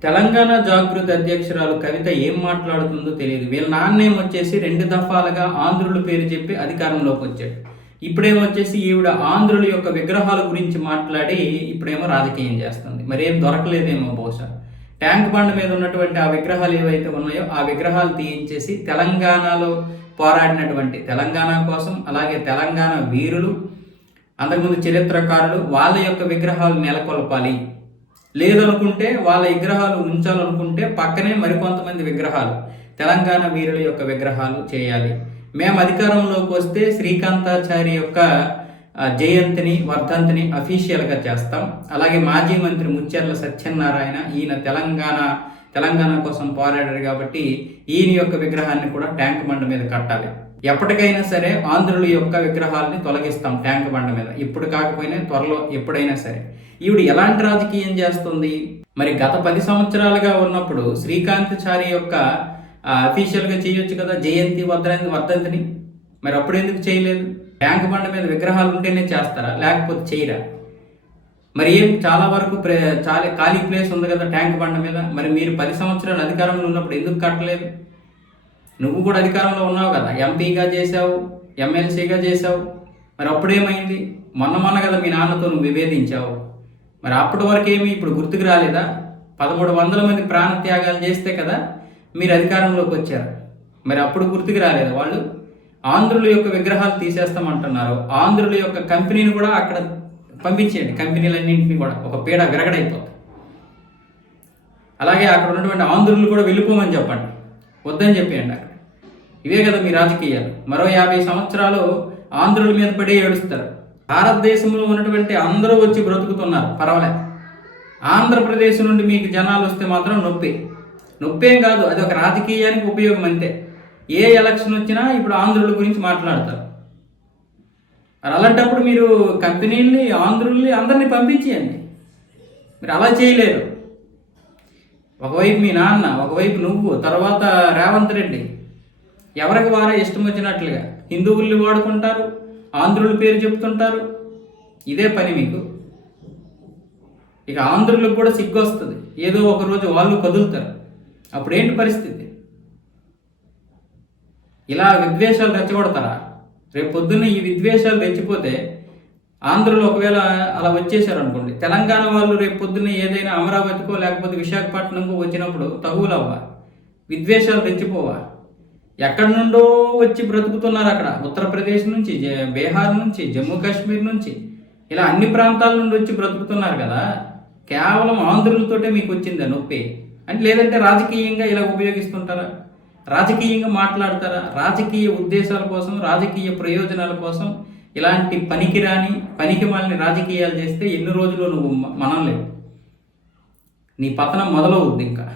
తెలంగాణ జాగృతి అధ్యక్షురాలు కవిత ఏం మాట్లాడుతుందో తెలియదు. వీళ్ళ నాన్నేమో వచ్చేసి 2 దఫాలుగా ఆంధ్రుల పేరు చెప్పి అధికారంలోకి వచ్చాడు. ఇప్పుడేమొచ్చేసి ఈవిడ ఆంధ్రుల యొక్క విగ్రహాల గురించి మాట్లాడి ఇప్పుడేమో రాజకీయం చేస్తుంది. మరేం దొరకలేదేమో బహుశా. ట్యాంక్ బండ్ మీద ఉన్నటువంటి ఆ విగ్రహాలు ఏవైతే ఉన్నాయో ఆ విగ్రహాలు తీయించేసి తెలంగాణలో పోరాడినటువంటి తెలంగాణ కోసం, అలాగే తెలంగాణ వీరులు, అంతకుముందు చరిత్రకారులు వాళ్ళ యొక్క విగ్రహాలు నెలకొల్పాలి. లేదనుకుంటే వాళ్ళ విగ్రహాలు ఉంచాలనుకుంటే పక్కనే మరికొంతమంది విగ్రహాలు, తెలంగాణ వీరుల యొక్క విగ్రహాలు చేయాలి. మేము అధికారంలోకి వస్తే శ్రీకాంతాచారి యొక్క జయంతిని, వర్ధంతిని అఫీషియల్గా చేస్తాం. అలాగే మాజీ మంత్రి ముచ్చెర్ల సత్యనారాయణ, ఈయన తెలంగాణ కోసం పోరాడారు కాబట్టి ఈయన యొక్క విగ్రహాన్ని కూడా ట్యాంక్ బండ మీద కట్టాలి. ఎప్పటికైనా సరే ఆంధ్రుల యొక్క విగ్రహాలని తొలగిస్తాం ట్యాంక్ బండ మీద, ఇప్పుడు కాకపోయినా త్వరలో ఎప్పుడైనా సరే. ఈవిడ ఎలాంటి రాజకీయం చేస్తుంది? మరి గత 10 సంవత్సరాలుగా ఉన్నప్పుడు శ్రీకాంతాచారి యొక్క అఫీషియల్గా చేయొచ్చు కదా జయంతి, వర్ధంతిని. మరి అప్పుడు ఎందుకు చేయలేదు? ట్యాంక్ బండ మీద విగ్రహాలు ఉంటేనే చేస్తారా, లేకపోతే చేయరా? మరి ఏం చాలా వరకు చాలా ఖాళీ ప్లేస్ ఉంది కదా ట్యాంక్ బండ మీద. మరి మీరు 10 సంవత్సరాలు అధికారంలో ఉన్నప్పుడు ఎందుకు కట్టలేదు? నువ్వు కూడా అధికారంలో ఉన్నావు కదా, ఎంపీగా చేసావు, ఎమ్మెల్సీగా చేసావు. మరి అప్పుడేమైంది? మొన్న కదా మీ నాన్నతో నువ్వు విభేదించావు. మరి అప్పటి వరకు ఏమి ఇప్పుడు గుర్తుకు రాలేదా? 1300 మంది ప్రాణత్యాగాలు చేస్తే కదా మీరు అధికారంలోకి వచ్చారు. మరి అప్పుడు గుర్తుకు రాలేదా వాళ్ళు? ఆంధ్రుల యొక్క విగ్రహాలు తీసేస్తామంటున్నారు. ఆంధ్రుల యొక్క కంపెనీని కూడా అక్కడ పంపించేయండి, కంపెనీలన్నింటినీ కూడా ఒక పీడ విరగడైపోతుంది. అలాగే అక్కడ ఉన్నటువంటి ఆంధ్రులు కూడా వెళ్ళిపోమని చెప్పండి, వద్దని చెప్పేయండి అక్కడ. ఇవే కదా మీ రాజకీయాలు. మరో 50 సంవత్సరాలు ఆంధ్రుల మీద పడి ఏడుస్తారు. భారతదేశంలో ఉన్నటువంటి అందరూ వచ్చి బ్రతుకుతున్నారు, పర్వాలేదు. ఆంధ్రప్రదేశ్ నుండి మీకు జనాలు వస్తే మాత్రం నొప్పేం కాదు, అది ఒక రాజకీయానికి ఉపయోగం అంతే. ఏ ఎలక్షన్ వచ్చినా ఇప్పుడు ఆంధ్రుల గురించి మాట్లాడతారు. మరి అలాంటప్పుడు మీరు కంపెనీల్ని, ఆంధ్రుల్ని అందరినీ పంపించేయండి. మీరు అలా చేయలేరు. ఒకవైపు మీ నాన్న, ఒకవైపు నువ్వు, తర్వాత రేవంత్ రెడ్డి ఎవరికి వారే ఇష్టం వచ్చినట్లుగా హిందువుల్ని వాడుకుంటారు, ఆంధ్రుల పేరు చెప్తుంటారు. ఇదే పని మీకు. ఇక ఆంధ్రులకు కూడా సిగ్గు వస్తుంది, ఏదో ఒక రోజు వాళ్ళు కదులుతారు. అప్పుడేంటి పరిస్థితి? ఇలా విద్వేషాలు రెచ్చగొడతారా? రేపు పొద్దున్న ఈ విద్వేషాలు రెచ్చిపోతే ఆంధ్రులు ఒకవేళ అలా వచ్చేసారు అనుకోండి, తెలంగాణ వాళ్ళు రేపు పొద్దున్న ఏదైనా అమరావతికో లేకపోతే విశాఖపట్నంకో వచ్చినప్పుడు తగులవ్వా, విద్వేషాలు రెచ్చిపోవా? ఎక్కడి నుండో వచ్చి బ్రతుకుతున్నారు అక్కడ. ఉత్తరప్రదేశ్ నుంచి, బీహార్ నుంచి, జమ్మూ కాశ్మీర్ నుంచి, ఇలా అన్ని ప్రాంతాల నుండి వచ్చి బ్రతుకుతున్నారు కదా. కేవలం ఆంధ్రులతోటే మీకు వచ్చిందా నొప్పి? అంటే లేదంటే రాజకీయంగా ఇలా ఉపయోగిస్తుంటారా? రాజకీయంగా మాట్లాడతారా? రాజకీయ ఉద్దేశాల కోసం, రాజకీయ ప్రయోజనాల కోసం ఇలాంటి పనికిమాలిన రాజకీయాలు చేస్తే ఎన్ని రోజులు నువ్వు మనలేవు. నీ పతనం మొదలవుద్ది ఇంకా.